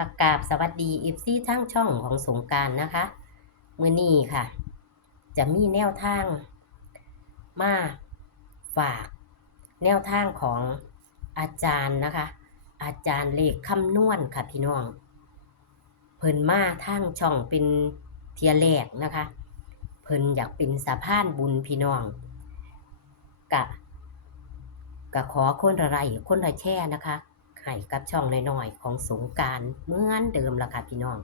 ค่ะกราบสวัสดีFCทั้งช่องของสงกรานต์นะคะมื้อนี้ค่ะ จะมีแนวทางมาฝากแนวทางของอาจารย์นะคะ อาจารย์เลขคำนวณค่ะพี่น้อง เพิ่นมาทางช่องเป็นเที่ยแรกนะคะ เพิ่นอยากเป็นสะพานบุญพี่น้องกะขอคนละไลค์คนละแชร์นะคะให้กับช่องน้อยๆของสงกรานต์เหมือนเดิมล่ะค่ะพี่น้อง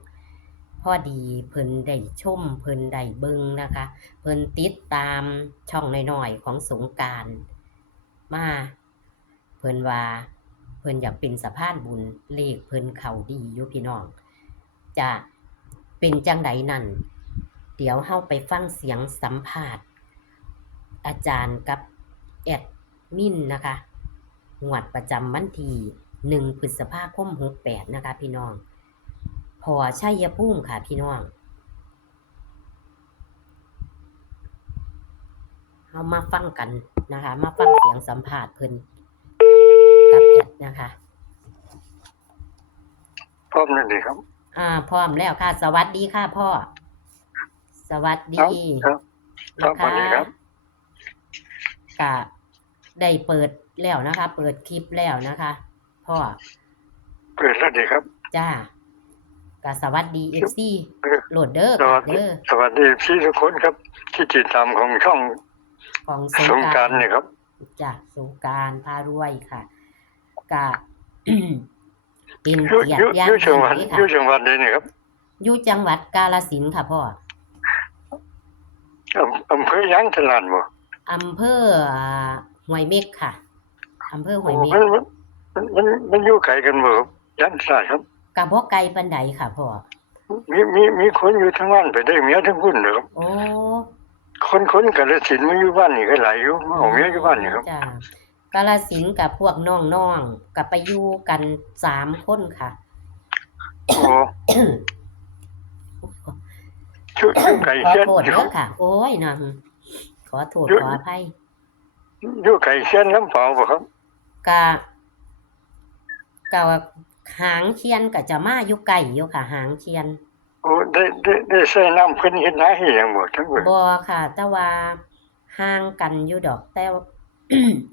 พอดีเพิ่นได้ชมเพิ่นได้เบิ่งนะคะ เพิ่นติดตามช่องน้อยๆของสงกรานต์มาเพิ่นว่าเพิ่นอยากเป็นสะพานบุญเลขเพิ่นเข้าดีอยู่พี่น้อง จะเป็นจังใดนั่นเดี๋ยวเฮาไปฟังเสียงสัมภาษณ์อาจารย์กับแอดมินนะคะงวดประจำวันที่1พฤษภาคม68นะคะพี่น้องพอชัยภูมิค่ะพี่น้องเฮามาฟังกันนะคะ มาฟังเสียงสัมภาษณ์เพิ่นกับแอดนะคะพร้อมนั่นดีครับพร้อมแล้วค่ะ สวัสดีค่ะพ่อ สวัสดีครับนะคะ ครับ ก็ได้เปิดแล้วนะคะ เปิดคลิปแล้วนะคะพ่อ เปิดแล้วดีครับจ้าก็สวัสดี FC โหลดเด้อ ส ค่ะ วัสดี เด้อ สวัสดีพี่ทุกคนครับ ที่ติดตามของช่อง ของ สงกรานต์นี่ครับ จ้ะสงกรานต์พารวยค่ะก็ เป็นเกียร อยู่ ติอย่าง อยู่จังหวัด ยิ่งค่ะ อยู่จังหวัดใดนี่ครับ อยู่จังหวัดกาฬสินธุ์ค่ะพ่อ อำเภอยางตลาดบ่ อำเภอห้วยเม็กค่ะอำเภอห้วยเม็ก มันอยู่ไกลกันบ่ครับยางตลาดครับ ก็บ่ไกลปานใดค่ะพ่อ มีคนอยู่ทั้งบ้านไปได้เมียทั้งคุณเหรอครับ โอ้ คนกาฬสินธุ์มาอยู่บ้านนี่ก็หลายอยู่มาเอาเมียอยู่บ้านนี่ครับ จ้ะกาฬสินธุ์กับพวกน้องๆก็ไปอยู่กัน3คนค่ะ โอ้อยู่ไกล ขอ เชียน โทษเด้อค่ะ โอ้ยนะขอโทษขออภัย อยู่ไกลเชียนลำเปล่าบ่ครับ ก็หางเชียนก็จะมาอยู่ไกลอยู่ค่ะ หางเชียน โอ้ได้ใส่น้ำเพิ่นเฮ็ดนาให้หยังบ่ทั้งเบิด บ่ค่ะ แต่ว่าห่างกันอยู่ดอกแต่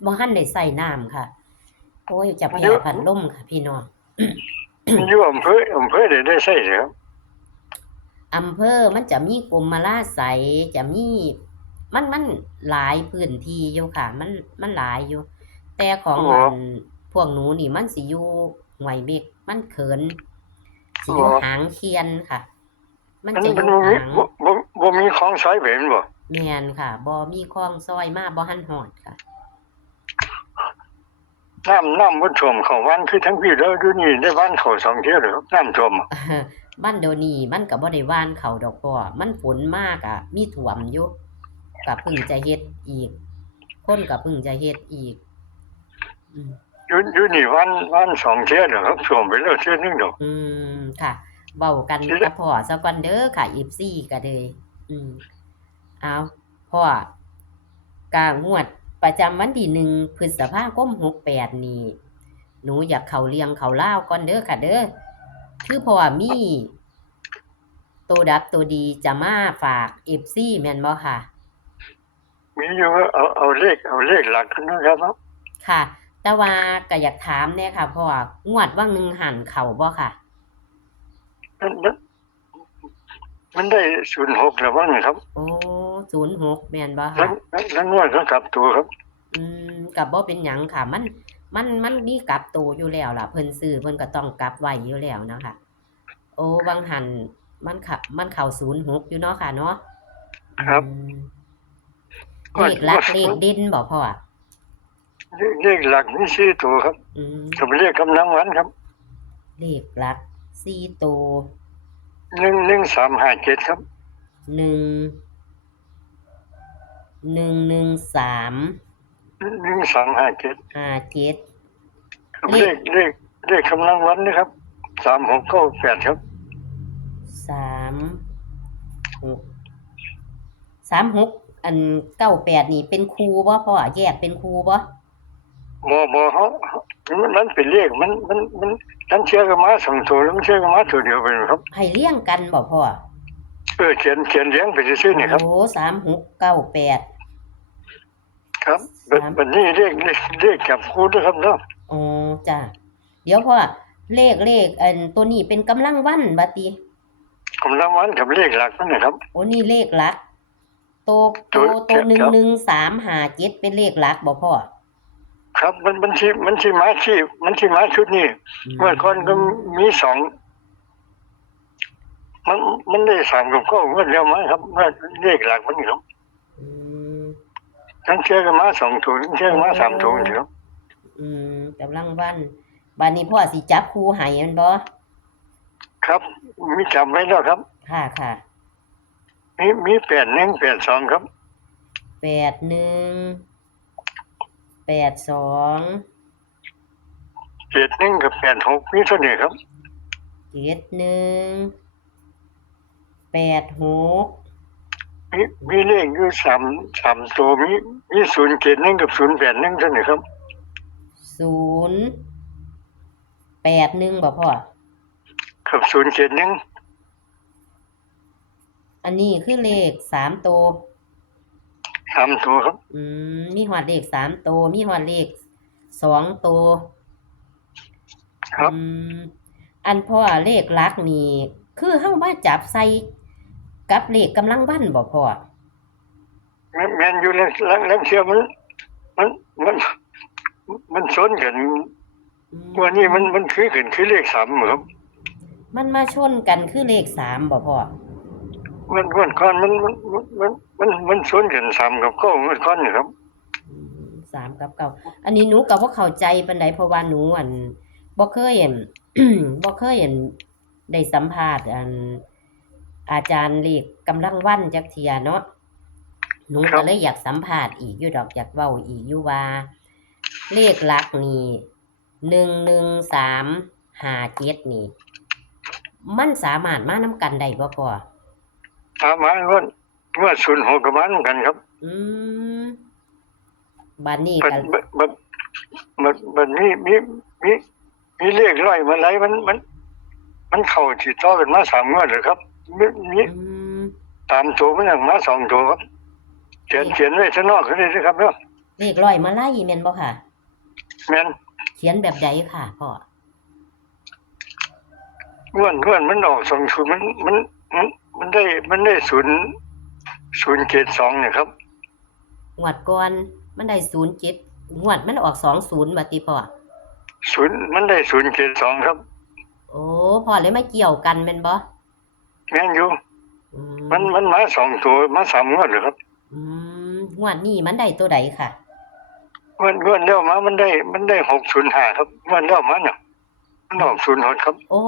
บ่ทันได้ใส่น้ำค่ะ โอ้ยจะแพ้พัดลมค่ะพี่น้อง อยู่อำเภอใดได้ใส่เหรอครับ อำเภอมันจะมีกรมราษฎร์ไสยจะมีมันหลายพื้นที่อยู่ค่ะ มันหลายอยู่ แต่ของพวกหนูนี่มันสิอยู่ห้วยเม็กมันเขินสิอยู่หางเคียนค่ะ มันจะอยู่หาง บ่มีของใช้เห็นบ่ แม่นค่ะบ่มีคลองซอยมาบ่ทันฮอดค่ะ น้ำบ่ท่วมเข้าวันคือทั้งพี่แล้วอยู่นี่ได้วันเข้า2เที่ยเหรอครับน้ำท่วม บ้านเดี๋ยวนี้มันก็บ่ได้ว่านเขาดอกพ่อมันฝนมากอ่ะ มีท่วมอยู่ก็เพิ่งจะเฮ็ดอีก คนก็เพิ่งจะเฮ็ดอีก อยู่นี่วัน2เที่ยเหรอครับท่วมไปแล้วเที่ยนึงดอก ค่ะเว้ากันกับพ่อซะก่อนเด้อค่ะ FC ก็เลยเอาพ่อกางวดประจำวันที่1พฤษภาคม68นี่หนูอยากเข้าเรียงเข้าลาวก่อนเด้อค่ะเด้อคือพ่อมีตัวดับตัวดีจะมาฝาก FC แม่นบ่ค่ะ มีอยู่เอาเลขหลักกันนะครับ ค่ะ แต่ว่าก็อยากถามแน่ค่ะพ่องวดว่างหนึงหันเข้าบ่ค่ะมันได้06แล้วว่าครับ โอ้06แม่นบ่ค่ะ แล้วงวดก็กลับตัวครับ ก็บ่เป็นหยังค่ะ มันมีกลับตัวอยู่แล้วล่ะเพิ่นซื้อเพิ่นก็ต้องกลับไว้อยู่แล้วเนาะค่ะ โอ้บางหันมันเข้า06อยู่เนาะค่ะเนาะ ครับ เลขหลักเลขเด่นบ่พ่อ เลขหลักมี4ตัวครับกับเลขกำลังวันครับ เลขหลัก4ตัว1357ครับ1357 เลขกำลังวันนะครับ3698ครับ36อัน98นี่เป็นครูบ่พ่อแยกเป็นครูบ่บ่ มันเป็นเลขมันทั้งเชื่อกันมาสองตัวแล้วมันเชื่อกันมาตัวเดียวไปครับ ให้เลี้ยงกันบ่พ่อ เขียนเลี้ยงไปซื่อๆนี่ครับ โอ้3698ครับแบบนี้เลขจับคู่ด้วยครับเนาะ อ๋อจ้ะเดี๋ยวพ่อเลขอันตัวนี้เป็นกำลังวันบัดติ กำลังวันกับเลขหลักนั่นนะครับ โอ้นี่เลขหลักตัว11357เป็นเลขหลักบ่พ่อ ครับมันที่มาชุดนี้เมื่อก่อนก็มีสองมันได้สามกับก็เมื่อเดียวมาครับเมื่อเลขหลักมันครับ อืม ทั้งเชื่อกันมาสองตัวทั้งเชื่อกันมาสามตัวนี่ครับ กำลังวันบัดนี้พ่อสิจับคู่ให้แม่นบ่ ครับมีจำไว้แล้วครับ ค่ะ มี81 82ครับ 81 82 71กับ86มีเท่านี้ครับ 71 86มีเลขอยู่สามตัวมี071กับ081เท่านี้ครับ 081บ่พ่อ กับ071อันนี้คือเลข3ตัว 3ตัวครับ มีฮอดเลข3ตัวมีฮอดเลข2ตัว ครับ อันพ่อเลขหลักนี่คือเฮามาจับใส่กับเลขกำลังวันบ่พ่อ แม่นอยู่แล้วเชื่อมันชนกันวันนี้มันคือขึ้นคือเลข3ครับ มันมาชนกันคือเลข3บ่พ่อ มันก่อนมันชนกัน3กับ9มันก่อนนี่ครับ 3กับ9อันนี้หนูก็บ่เข้าใจปานใดเพราะว่าหนูบ่เคย บ่เคยได้สัมภาษณ์อาจารย์เลขกำลังวันจักเที่ยเนาะหนูก็เลยอยากสัมภาษณ์อีกอยู่ดอกอยากเว้าอีกอยู่ว่าเลขหลักนี่11357นี่มันสามารถมานำกันได้บ่พ่อ มางวด06กับมันกันครับ บัดนี้ บั ก็ ดมีเลขร้อยมาไหลมันเข้าติดต่อกันมา3งวดเลยครับมีตามตัวมันอย่างมา2ตัวครับเขียนไว้ข้างนอกก็ได้ครับเนาะ เลขร้อยมาไล่แม่นบ่ค่ะ แม่น เขียนแบบใดค่ะพ่อ งวดมันออก2 0มันได้0.2เนี่ยครับ งวดก่อนมันได้07งวดมันออก20บัดติพ่อ มันได้0.2ครับ โอ้พ่อเลยมาเกี่ยวกันแม่นบ่ แม่นอยู่มันมา2ตัวมา3งวดเลยครับ งวดนี้มันได้ตัวใดค่ะ งวดแล้วมามันได้605ครับงวดแล้วมาน่ะมันออก06ครับ โอ้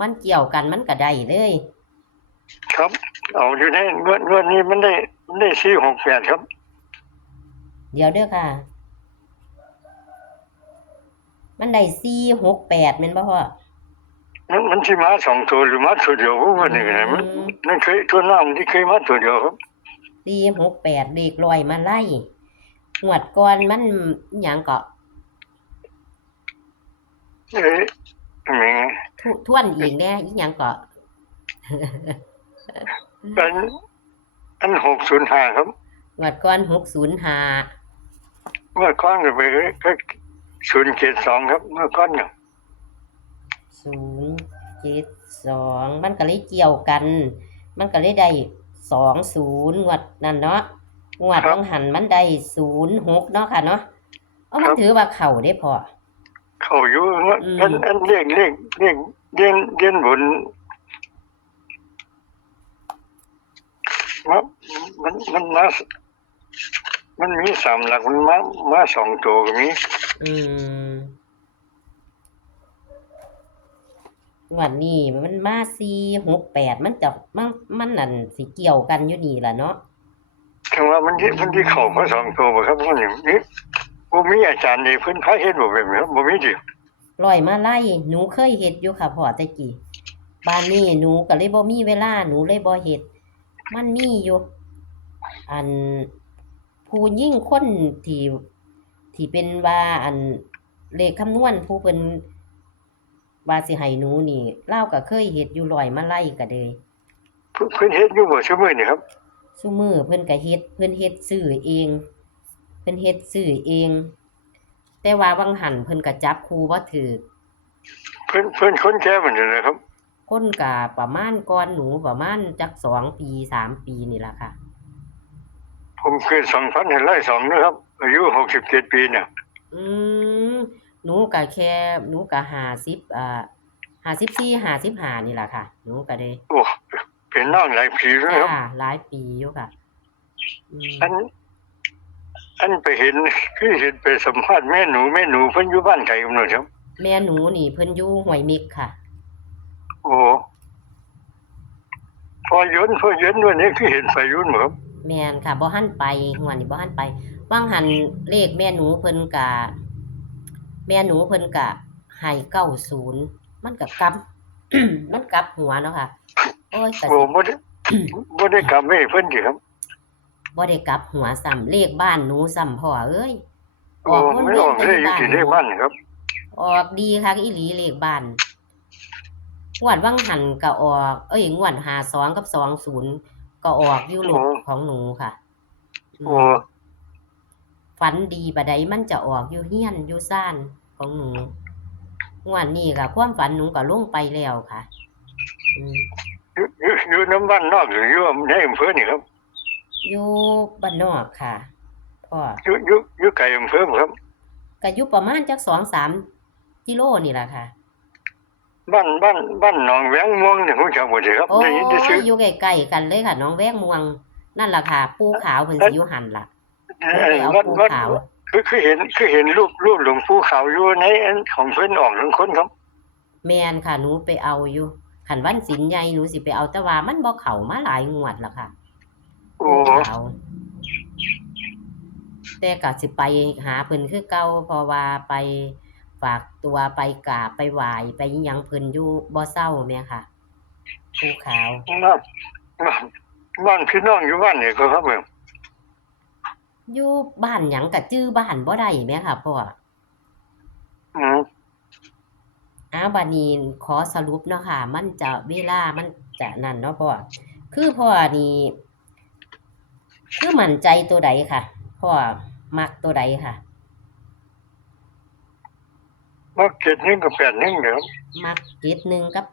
มันเกี่ยวกันมันก็ได้เลย ครับเอาอยู่ในงวดนี้มันได้468ครับ เดี๋ยวเด้อค่ะ มันได้468แม่นบ่พ่อ มันสิมา2ตัวหรือมาตัวเดียวว่านี่ไงมันเคยตัวน้ำที่เคยมาตัวเดียวครับ 468เลขร้อยมาไล่งวดก่อนมันหยังก็ แม่ ทวนอีกแน่อีหยังก็ อัน605ครับ งวดก่อน605 เมื่อก่อนก็ไปก็072ครับเมื่อก่อนเนี่ย 072มันก็เลยเกี่ยวกัน มันก็เลยได้20งวดนั่นเนาะงวดของหันมันได้06เนาะค่ะเนาะมันถือว่าเข้าได้พอ เข้าอยู่อันเรียนบนมันมี3หลักมันมา2ตัวก็มี วันนี้มันมา468มันจะมันนั่นสิเกี่ยวกันอยู่นี่ล่ะเนาะ คำว่ามันที่เข้ามา2ตัวบ่ครับมันอย่างนี้บ่มีอาจารย์นี่เพิ่นพาเฮ็ดบ่แบบนี้ครับบ่มีติ ร้อยมาไล่หนูเคยเฮ็ดอยู่ค่ะพ่อแต่กี้บ้านนี้หนูก็เลยบ่มีเวลาหนูเลยบ่เฮ็ดมันมีอยู่อันผู้หญิงคนที่เป็นว่า เลขคำนวณผู้เพิ่นว่าสิให้หนูนี่เลาก็เคยเฮ็ดอยู่ร้อยมาลัยก็เด้เพิ่นเฮ็ดอยู่บ่ซุมื้อนี่ครับซุมื้อเพิ่นก็เฮ็ดเพิ่นเฮ็ดซื้อเองเพิ่นเฮ็ดซื้อเองแต่ว่าวังหั้นเพิ่นก็จับคู่บ่ถูกเพิ่นคนแก่เหมือนกันนะครับคนก็ประมาณก่อนหนูประมาณจัก2ปี3ปีนี่ล่ะค่ะผมเกิด2502นะครับอายุ67ปีเนี่ยอืมหนูก็แค่หนูก็5054 55นี่ล่ะค่ะหนูก็ได้โอ้เป็นน้องหลายปีแล้วครับจ้าหลายปีอยู่ค่ะอืมอันอันไปเห็นคือเห็นไปสัมภาษณ์แม่หนูเพิ่นอยู่บ้านไกลกำเนิดครับแม่หนูนี่เพิ่นอยู่ห้วยเม็กค่ะโอ้พอเย็นวันนี้คือเห็นไฟยุ่นบ่ครับ แม่นค่ะบ่ทันไปงวดนี้บ่ทันไปว่างหันเลขแม่หนูเพิ่นก็ให้90มันก็กลับ มันกลับหัวเนาะค่ะโอ้ยก็โอ้สิ บ่ได้กลับให้เพิ่นสิครับบ่ได้กลับหัวซ้ำเลขบ้านหนูซ้ำพ่อเอ้ยอโอ้อกวนมันเวียนออกได้แต่อยู่บ้านอยู่ที่เลหนูขบ้านนี่ครับออกดีคักอีหลีเลขบ้านงวดวังหันก็ออกงวด52กับ20ก็ออกอยู่รโอ้ถของหนูค่ะอืโอ้มฝันดีบัดใดมันจะออกอยู่เฮียนอยู่ซ่านของหนูงวดนี้ก็ความฝันหนูก็ลงไปแล้วค่ะอืมอยู่น้ำบ้านนอกหรืออยู่ในอำเภอนี่ครับอยู่บ้านนอกค่ะพ่ออยู่ไกลอำเภอบ่ครับก็อยู่ประมาณจัก2-3กิโลนี่ล่ะค่ะ บ้านหนองแวงม่วงนี่รู้จักบ่สิครับโอ้ได้ยินแต่ชื่อยอยู่ใกล้ๆกันเลยค่ะน้องแว้งม่วงนั่นล่ะค่ะปูขาวเพิ่นเอ๊ะสิอยู่หั่นล่ะเอ่หนูไปเอาวัดปูขาวคือเห็นรูปหลวงปู่ขาวอยู่ในอันของเพิ่นออกทั้งคนครับแม่นค่ะหนูไปเอาอยู่คันวันศีลใหญ่หนูสิไปเอาแต่ว่ามันบ่เข้ามาหลายงวดแล้วค่ะโอ้ปูขาวแต่ก็สิไปหาเพิ่นคือเก่าเพราะว่าไปฝากตัวไปกราบไปไหว้ไปอิหยังเพิ่นอยู่บ่เซาแม่ค่ะปูขาวบ้านบ้านบ้านพี่น้องอยู่บ้านนี่ก็ครับผมอยู่บ้านหยังก็จื้อบ้านบ่ได้แม่ค่ะพ่อ อืมบัดนี้ขอสรุปเนาะค่ะมันจะเวลามันจะนั่นเนาะพ่อคือพ่อนี่คือมั่นใจตัวใดค่ะพ่อมักตัวใดค่ะมัก7-1กับ8-1เด้อครับมัก71กับ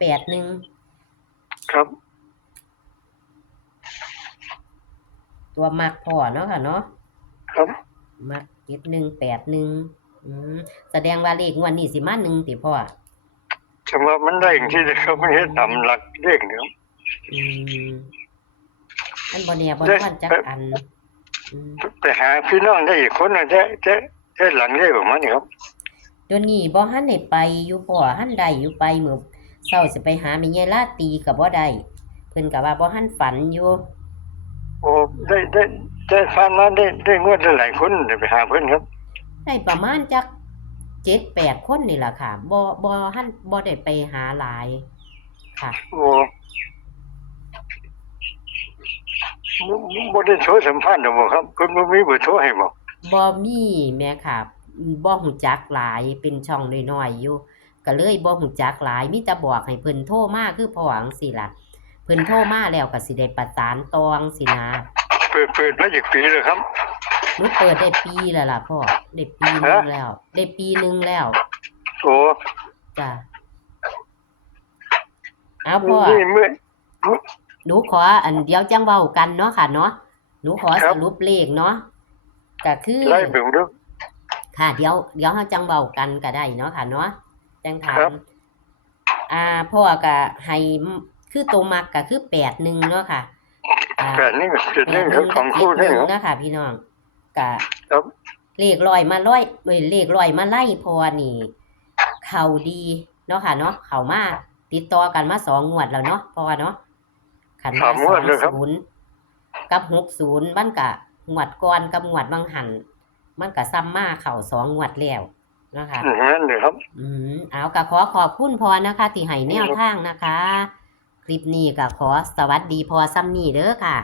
81ครับตัวมักพ่อเนาะค่ะเนาะครับมัก7181อืมแสดงว่าเลขงวดนี้สิมา1ติพ่อจังว่ามันได้จังซี่เด้อครับมันเฮ็ดตามหลักเลขนี่ครับอืมมันบ่แน่บ่ได้นอนจักอันอืม ไปหาพี่น้องได้อีกคนน่ะแต่หลังเลขออกมานี่ครับเดี๋ยวนี้บ่ทันได้ไปอยู่พ่อทันได้อยู่ไปมื้อเช้าสิไปหาแม่ใหญ่ลาตรีก็บ่ได้เพิ่นก็ว่าบ่ทันฝันอยู่ โอ้ได้ฟันมาได้งวดละหลายคนได้ไปหาเพิ่นครับได้ประมาณจัก7-8คนนี่ล่ะค่ะบ่ทันบ่ได้ไปหาหลายค่ะโอ้บ่ได้โทรสัมภาษณ์ดอกบ่ครับเพิ่นบ่มีเบอร์โทรให้บ่บ่มีแหมค่ะบ่ฮู้จักหลายเป็นช่องน้อยๆอยู่ก็เลยบ่ฮู้จักหลายมีแต่บอกให้เพิ่นโทรมาคือพ่อจั่งซี้ล่ะเพิ่นโทรมาแล้วก็สิได้ประสานต่อจั่งซี้นะเปิดมาจากปีแล้วครับหนูเปิดได้ปีแล้วล่ะพ่อได้ปีหนึงแล้วได้ปีหนึงแล้วโอ้ จ้ะเอาพ่อนี่หนูขออันเดี๋ยวจังเว้ากันเนาะค่ะเนาะหนูขอสรุปเลขเนาะก็คือไล่เบิ่งดูค่ะเดี๋ยวเฮาจังเว้ากันก็ได้เนาะค่ะเนาะจังถาครัมบพ่อก็ให้คือตัวมักก็คือ81เนาะค่ะ8นี่ก็7ครับของคู่นี่ครับนะคะพี่น้องก็ครับเลขร้อยมาร้อยเลขร้อยมาไล่พอนี่เข้าดีเนาะค่ะเนาะเข้ามาติดต่อกันมา2งวดแล้วเนาะพอเนาะคันว่า20กับ60มันก็งวดก่อนกับงวดวังหันมันก็ซ้ำมาเข้า2งวดแล้วนะคะ งั้นเลยครับเอาก็ขอบคุณพอนะคะที่ให้แนวทางนะคะ คลิปนี้ก็ขอสวัสดีพอซ้ำนี่เด้อค่ะ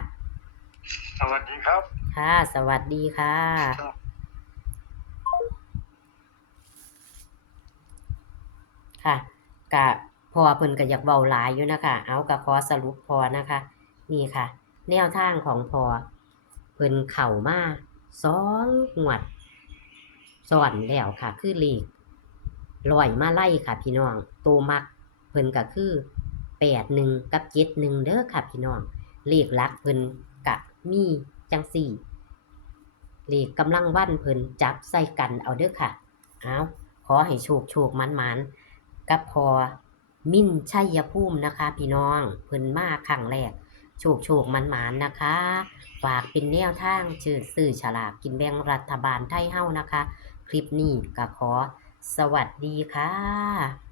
สวัสดีครับค่ะสวัสดีค่ะ ค่ะกะพอเพิ่นก็อยากเว้าหลายอยู่นะคะเอาก็ขอสรุปพอนะคะ นี่ค่ะ แนวทางของพอเพิ่นเข้ามา2งวดซ้อนแล้วค่ะ คือเลขร้อยมาลัยค่ะพี่น้องโตวมักเพิ่นก็คือ81กับ71เด้อค่ะพี่น้องเลขหลักเพิ่นก็มีจังซี่เลขกำลังวันเพิ่นจับใส่กันเอาเด้อค่ะเอาขอให้โชคๆหมานๆกับพอมิ่นชัยภูมินะคะพี่น้องเพิ่นมาครั้งแรกโชคๆหมานๆนะคะ ฝากเป็นแนวทางซื้อฉลากกินแบ่งรัฐบาลไทยเฮานะคะ คลิปนี้ก็ขอสวัสดีค่ะ